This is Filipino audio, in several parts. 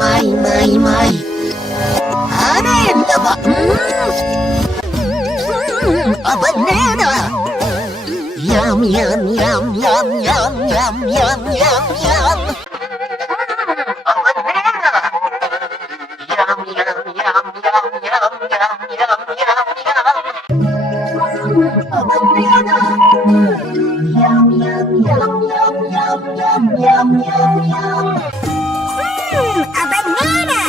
my. Ano na ba? A banana! Yum, yum, yum, yum, yum, yum, yum, yum, yum. A banana! Yum, yum, yum, yum, yum, yum, yum, yum, yum. A banana! Yum, yum, yum, yum, yum, yum, yum, yum, yum. A banana!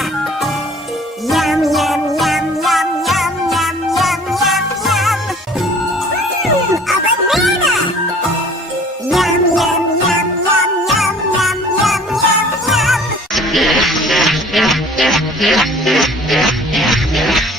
Yum, yum, yum, yum, yum, yum, yum, yum, yum. A banana! Yum, yum, yum, yum, yum, yum, yum, yum, yum.